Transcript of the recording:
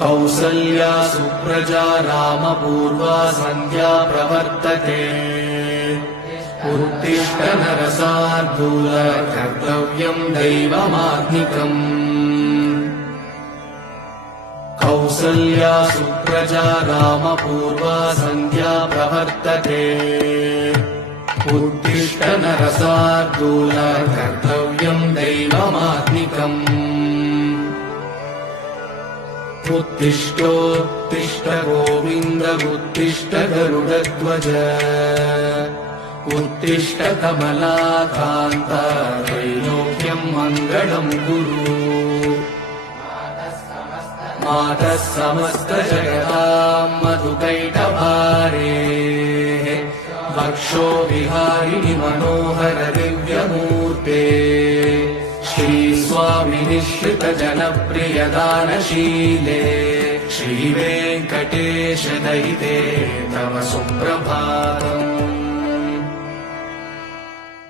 कौसल्या सुप्रजा रामपूर्वा सन्ध्या प्रवर्तते उत्तिष्ठ नरशार्दूल कर्तव्यम् दैवमात्मिकम् कौसल्या सुप्रजा रामपूर्वा सन्ध्या प्रवर्तते उत्तिष्ठ नरशार्दूल कर्तव्यम् दैवमात्मिकम् उत्तिष्ठोत्तिष्ठ गोविन्द उत्तिष्ठ गरुडध्वज उत्तिष्ठ कमलाकान्त त्रैलोक्यम् मङ्गलम् कुरु मातः समस्त जगताम् मधुकैटभारे वक्षो विहारिणि मनोहर दिव्यमूर्ते श्रीस्वामि निःश्रित जनप्रिय दानशीले श्रीवेङ्कटेश दयिते तव सुप्रभातम्।